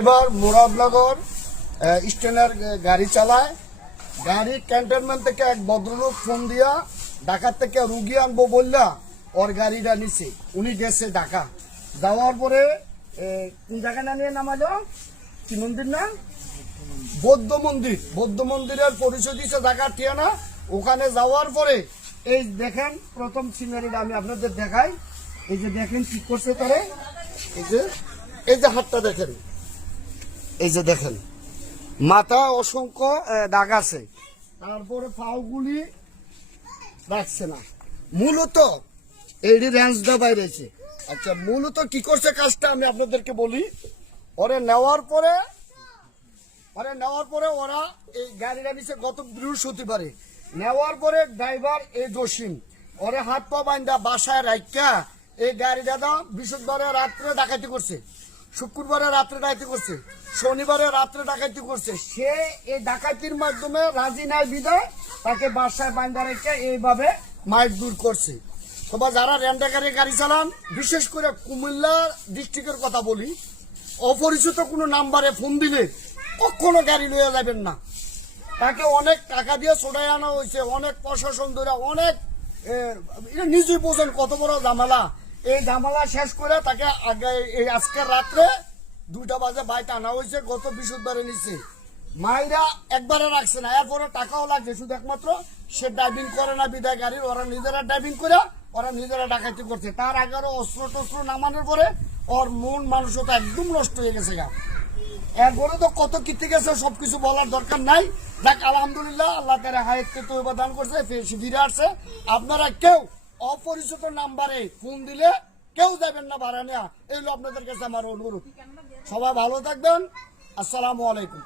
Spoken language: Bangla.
এবার মুরাদনগর স্ট্যান্ডের গাড়ি চালায়। গাড়ি ক্যান্টনমেন্ট থেকে এক ভদ্রলোক ফোন দিয়া ঢাকা থেকে রুগী আনবো বললা ওর গাড়িটা নিছে। উনি গেছে ঢাকা, যাওয়ার পরে কোন জায়গায় নামিয়ে নামালো, কি মন্দির না, বৌদ্ধ মন্দির। বৌদ্ধ মন্দিরের পরিচয় দিচ্ছে ঢাকার ঠিয়ানা। ওখানে যাওয়ার পরে এই দেখেন প্রথম সিনারিটা আমি আপনাদের দেখাই। এই যে দেখেন কি করছে তারে, এই যে হাতটা দেখেন, এই যে দেখেন মাথা অসংখ্য দাগ আছে, তারপরে পাওগুলি রাখছে না। মূলত এই রেঞ্জটা বাইরেছে। আচ্ছা, মূলত কি করছে কাজটা আমি আপনাদেরকে বলি। ওরে নেওয়ার পরে ওরা এই গাড়িটা নিচ্ছে গত বৃহস্পতিবারে। নেওয়ার পরে ড্রাইভার এই জসিম ওরে হাত পা বান্ধা বাসায় রাখা এই গাড়িটা বৃহস্পতিবারে রাত্রে ডাকাতি করছে, শুক্রবারে রাত্রে ডাকাতি করছে, শনিবারে রাত্রে ডাকাতি করছে। সে এই ডাকাতির মাধ্যমে রাজি নাই বিদায় তাকে বাসায় বান্ধা রেখে এইভাবে মাইট দূর করছে। তবে যারা রেন্টাকারে গাড়ি চালান, বিশেষ করে কুমিল্লা ডিস্ট্রিক্টের কথা বলি, অপরিচিত কোনো নাম্বারে ফোন দিলে কখনো গাড়ি লইয়া যাবেন না। তাকে অনেক টাকা দিয়ে ছোটাই আনা হয়েছে, অনেক প্রশাসন ধরে অনেক নিজেই বোঝেন কত বড় ঝামেলা। এই ঝামেলা শেষ করে তাকে এই আজকের রাত্রে 2টা বাজে বাইতে আনা হয়েছে, গত বৃহস্পতিবারে নিচ্ছে। মাইরা একবারে রাখছে না, এরপরে টাকাও লাগছে, শুধু একমাত্র সে ড্রাইভিং করে না বিদায় গাড়ির, ওরা নিজেরা ড্রাইভিং করে ওরা নিজেরা ডাকাতি করছে। তার আগে অস্ত্র টস্ত্র নামানোর পরে ওর মন মানসিকতা একদম নষ্ট হয়ে গেছে গা। এরপরে তো কত কিতে গেছে সবকিছু বলার দরকার নাই। দেখ আলহামদুলিল্লাহ, আল্লাহ তাআলা হায়াতকে তওবা দান করছে, ফিরে আসছে। আপনারা কেউ অপরিচিত নাম্বারে ফোন দিলে কেউ যাবেন না ভাড়া নেওয়া, এই হলো আপনাদের কাছে আমার অনুরোধ। সবাই ভালো থাকবেন, আসসালামু আলাইকুম।